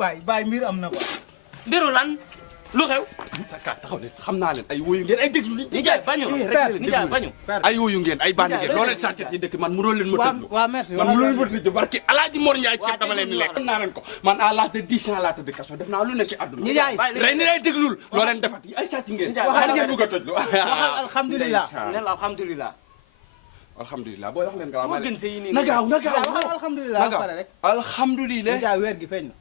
baay mbir am na quoi. mbiru lan lu xew. taxaw leen xam naa leen ay wuyu ngeen ay déglu leen. nijaay bañu nijaay bañu. ay wuyu ngeen ay bandi ngeen loo leen sàcc ci dëkk man mënoo leen ma tëjlu. waaw merci man mënoo leen ma tëjlu barki Alaaji Mor Ndiaye ceeb dama leen di lekk. xam naa leen ko man à l'âge de 10 ans laa tëdd kaso def naa lu ne ci àdduna. nijaay rey ni lay déglul loo leen defat ay sàcc ngeen. waxal ngeen bëgg a tëjlu. waxal alhamdulilah. ne la alhamdulilah. alhamdulilah booy wax leen gaaw moo gën sa yi nii na gaaw na gaaw waxal alhamdulilah ba pare rek. alhamdulilah. nijaay weer gi feeñ na.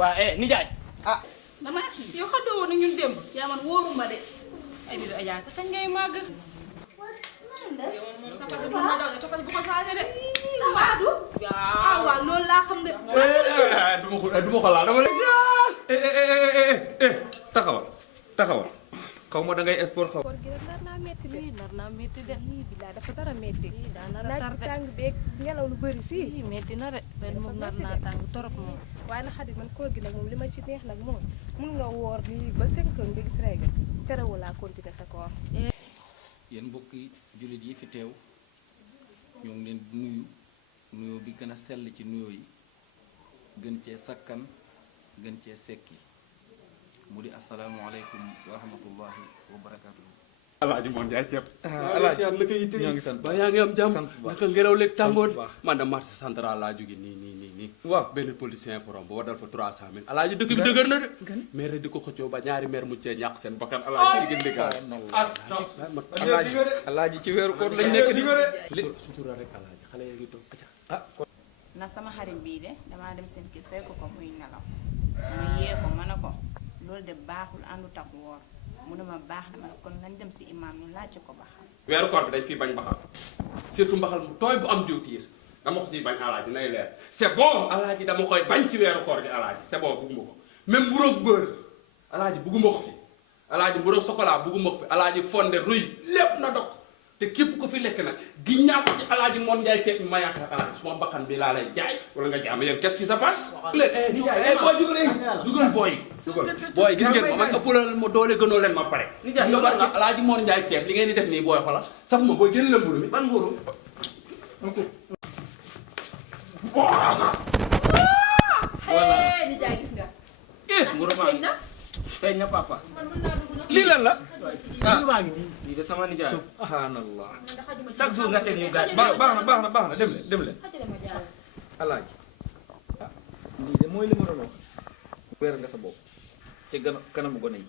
waa nijaay. ah. dama yow xam nga woon na ñun démb yaa man wóoruma de ay bidu Adja te kañ ngay màgg. yow moom sa fas bu ma daw sa fas bu ko changé de. Amadou. waaw waaw loolu laa xam de. du ma ko laal dama leen. taxawal xaw ma da ngay sport xaw. koor gi rek nar naa metti de. nar naa métti de. bilaay dafa dara metti. daa nar a naaj tar bu de. tàng beeg ngelaw lu bëri si. métti na de ren moom nar naa tàng torop moom. waaye nag xarit man koor gi nag moom li ma ci neex nag moom mun nga woor nii ba 5 heures nga gis règle terewul laa continuer sa koor. yéen mbokki jullit yi fi teew ñoo ngi leen di nuyu nuyoo bi gën a sell ci nuyoo yi gën cee sakkan gën cee sekki mu di asalaamualeykum wa rahmatullahi wa barakatuhu. Alaaji Mor Ndiaye ceeb. Alaaji ñoo ngi sant ba yaa ngi am jàmm sant bu baax naka ngelaw leeg tàngoor sant bu baax. man de marché central laa jóge nii. waaw benn policier forom ba wadal fa 300 000 alaaji dëkk bi dëgër na de. maire di ko xëccoo ba ñaari maire mujjee ñàkk seen bakkan alaaji si diggante gaal. alaaji ci weeru koor lañ nekk di sutura rek alaaji xale yaa ngi toog acca. na sama xarit bii de damaa dem seen kër fekk ko muy nelaw mu yee ko ma ne ko loolu de baaxul àndut ak woor mu ne ma baax na ma ne kon nañ dem si imaam ñu laajte ko ba xam. weeru koor bi dañ fiy bañ mbaxal surtout mbaxal mu tooy bu am diwtiir dama ko ciy bañ alaaji nay leer c'est bon alaaji dama koy bañ ci weeru koor gi alaaji c'est bon bugguma ko même mburoog beurre alaaji bugguma ko fi alaaji mburoog chocolat bugguma ko fi alaaji fonde ruy lépp na dog te képp ko fi lekk nag gi ñaa ko ci alaaji Mor Ndiaye ceeb mi ma yaakaar alaaji suma bakkan bi laa lay jaay wala nga jaam yéen qu'est-ce qui se passe booy jugal booy gis ngeen ma man ëppalal ma doole gënoo leen ma pare gis nga barki alaaji Mor Ndiaye ceeb li ngeen di def nii booy xola saf ma booy génn la mburu mi ban mburu. voilà nijaay gis nga. mburu maa feeñ na papa. lii lan la lii de sama nijaay. subhanallah. chaque jour nga teg ñu gàcce. baax na dem leen alaaji lii de mooy li ma doon wax weer nga sa bopp te kanamu gone yi